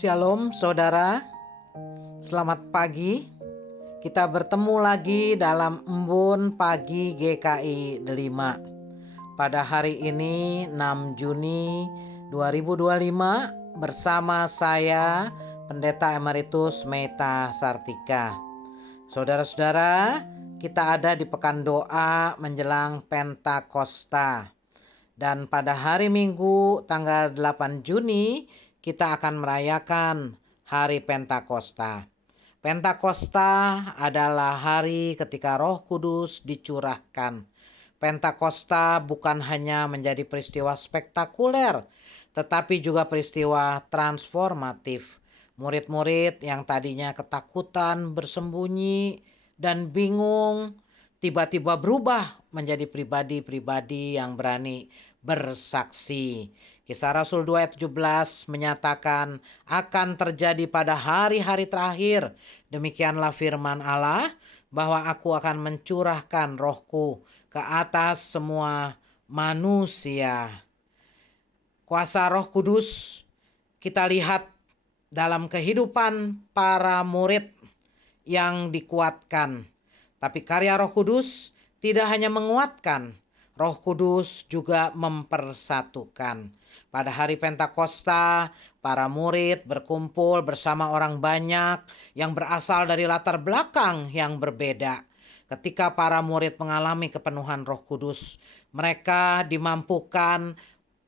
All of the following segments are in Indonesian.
Shalom saudara, selamat pagi. Kita bertemu lagi dalam Embun Pagi GKI Delima. Pada hari ini 6 Juni 2025 bersama saya Pendeta Emeritus Meta Sartika. Saudara-saudara, kita ada di pekan doa menjelang Pentakosta. Dan pada hari Minggu tanggal 8 Juni kita akan merayakan hari Pentakosta. Pentakosta adalah hari ketika Roh Kudus dicurahkan. Pentakosta bukan hanya menjadi peristiwa spektakuler, tetapi juga peristiwa transformatif. Murid-murid yang tadinya ketakutan, bersembunyi, dan bingung, tiba-tiba berubah menjadi pribadi-pribadi yang berani bersaksi. Kisah Rasul 2 ayat 17 menyatakan akan terjadi pada hari-hari terakhir. Demikianlah firman Allah, bahwa aku akan mencurahkan rohku ke atas semua manusia. Kuasa Roh Kudus kita lihat dalam kehidupan para murid yang dikuatkan. Tapi karya Roh Kudus tidak hanya menguatkan, Roh Kudus juga mempersatukan. Pada hari Pentakosta, para murid berkumpul bersama orang banyak yang berasal dari latar belakang yang berbeda. Ketika para murid mengalami kepenuhan Roh Kudus, mereka dimampukan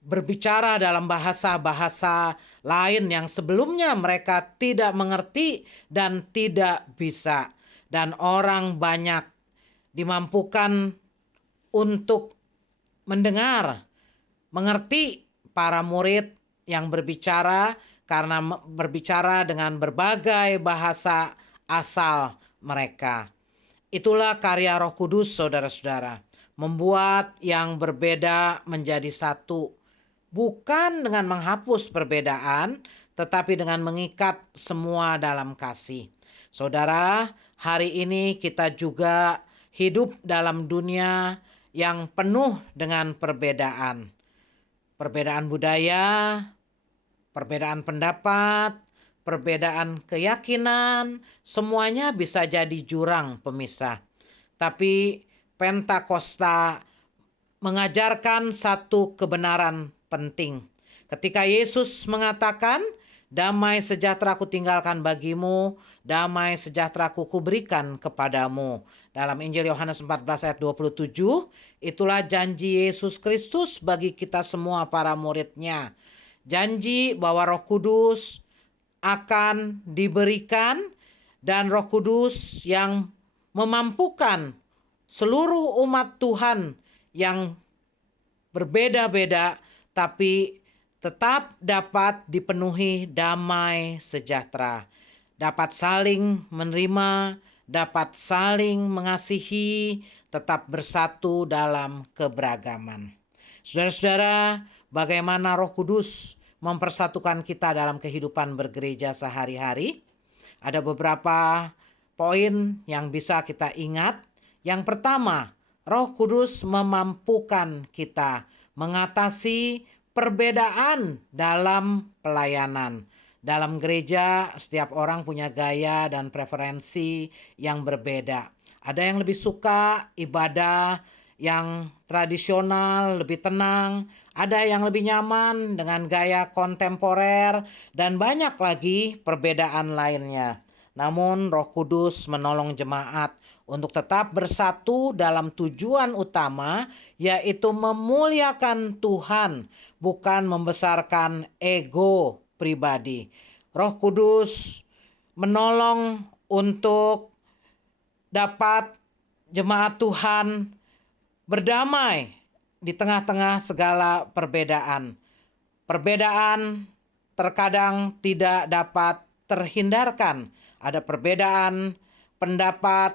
berbicara dalam bahasa-bahasa lain yang sebelumnya mereka tidak mengerti dan tidak bisa. Dan orang banyak dimampukan untuk mendengar, mengerti para murid yang berbicara karena berbicara dengan berbagai bahasa asal mereka. Itulah karya Roh Kudus, saudara-saudara, membuat yang berbeda menjadi satu. Bukan dengan menghapus perbedaan, tetapi dengan mengikat semua dalam kasih. Saudara, hari ini kita juga hidup dalam dunia yang penuh dengan perbedaan. Perbedaan budaya, perbedaan pendapat, perbedaan keyakinan, semuanya bisa jadi jurang pemisah. Tapi Pentakosta mengajarkan satu kebenaran penting. Ketika Yesus mengatakan, damai sejahtera ku tinggalkan bagimu, damai sejahtera ku berikan kepadamu. Dalam Injil Yohanes 14 ayat 27, itulah janji Yesus Kristus bagi kita semua para muridnya. Janji bahwa Roh Kudus akan diberikan dan Roh Kudus yang memampukan seluruh umat Tuhan yang berbeda-beda tapi tetap dapat dipenuhi damai sejahtera. Dapat saling menerima, dapat saling mengasihi, tetap bersatu dalam keberagaman. Saudara-saudara, bagaimana Roh Kudus mempersatukan kita dalam kehidupan bergereja sehari-hari? Ada beberapa poin yang bisa kita ingat. Yang pertama, Roh Kudus memampukan kita mengatasi perbedaan dalam pelayanan. Dalam gereja, setiap orang punya gaya dan preferensi yang berbeda. Ada yang lebih suka ibadah yang tradisional, lebih tenang. Ada yang lebih nyaman dengan gaya kontemporer, dan banyak lagi perbedaan lainnya. Namun Roh Kudus menolong jemaat untuk tetap bersatu dalam tujuan utama, yaitu memuliakan Tuhan, bukan membesarkan ego pribadi. Roh Kudus menolong untuk dapat jemaat Tuhan berdamai di tengah-tengah segala perbedaan. Perbedaan terkadang tidak dapat terhindarkan. Ada perbedaan pendapat,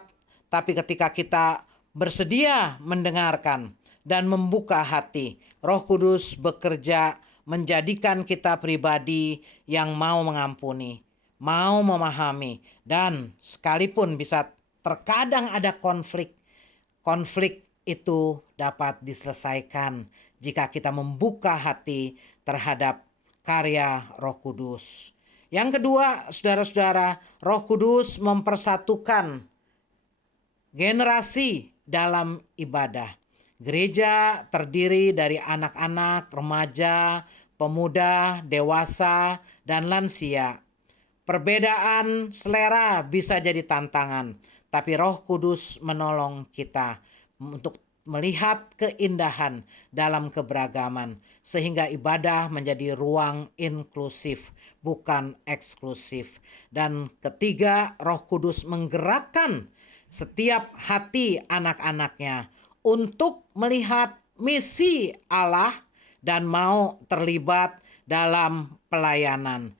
tapi ketika kita bersedia mendengarkan dan membuka hati, Roh Kudus bekerja menjadikan kita pribadi yang mau mengampuni, mau memahami, dan sekalipun bisa terkadang ada konflik, konflik itu dapat diselesaikan jika kita membuka hati terhadap karya Roh Kudus. Yang kedua, saudara-saudara, Roh Kudus mempersatukan generasi dalam ibadah. Gereja terdiri dari anak-anak, remaja, pemuda, dewasa, dan lansia. Perbedaan selera bisa jadi tantangan, tapi Roh Kudus menolong kita untuk melihat keindahan dalam keberagaman, sehingga ibadah menjadi ruang inklusif, bukan eksklusif. Dan ketiga, Roh Kudus menggerakkan setiap hati anak-anaknya untuk melihat misi Allah dan mau terlibat dalam pelayanan.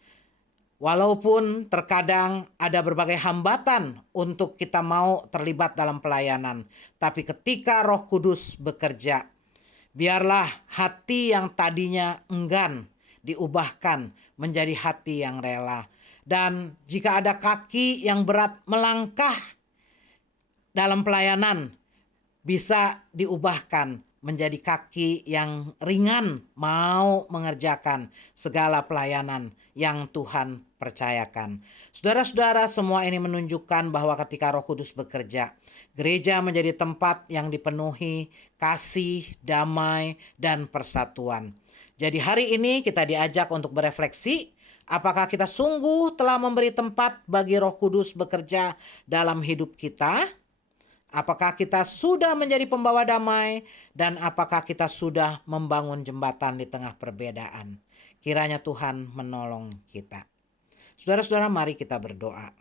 Walaupun terkadang ada berbagai hambatan untuk kita mau terlibat dalam pelayanan, tapi ketika Roh Kudus bekerja, biarlah hati yang tadinya enggan diubahkan menjadi hati yang rela. Dan jika ada kaki yang berat melangkah dalam pelayanan, bisa diubahkan menjadi kaki yang ringan mau mengerjakan segala pelayanan yang Tuhan percayakan. Saudara-saudara, semua ini menunjukkan bahwa ketika Roh Kudus bekerja, gereja menjadi tempat yang dipenuhi kasih, damai, dan persatuan. Jadi hari ini kita diajak untuk berefleksi, apakah kita sungguh telah memberi tempat bagi Roh Kudus bekerja dalam hidup kita? Apakah kita sudah menjadi pembawa damai, dan apakah kita sudah membangun jembatan di tengah perbedaan? Kiranya Tuhan menolong kita. Saudara-saudara, mari kita berdoa.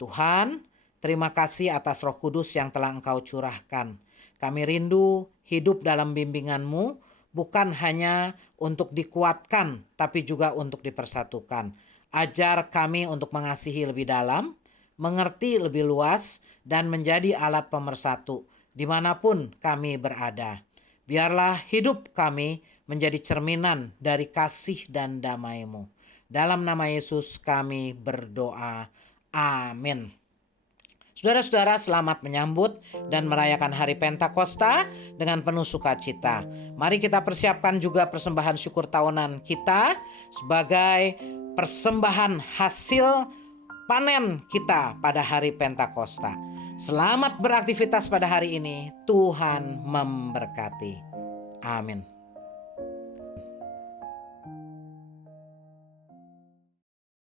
Tuhan, terima kasih atas Roh Kudus yang telah Engkau curahkan. Kami rindu hidup dalam bimbingan-Mu, bukan hanya untuk dikuatkan, tapi juga untuk dipersatukan. Ajar kami untuk mengasihi lebih dalam, mengerti lebih luas, dan menjadi alat pemersatu dimanapun kami berada. Biarlah hidup kami menjadi cerminan dari kasih dan damai-Mu. Dalam nama Yesus kami berdoa. Amin. Saudara-saudara, selamat menyambut dan merayakan hari Pentakosta dengan penuh sukacita. Mari kita persiapkan juga persembahan syukur tahunan kita sebagai persembahan hasil panen kita pada hari Pentakosta. Selamat beraktivitas pada hari ini. Tuhan memberkati. Amin.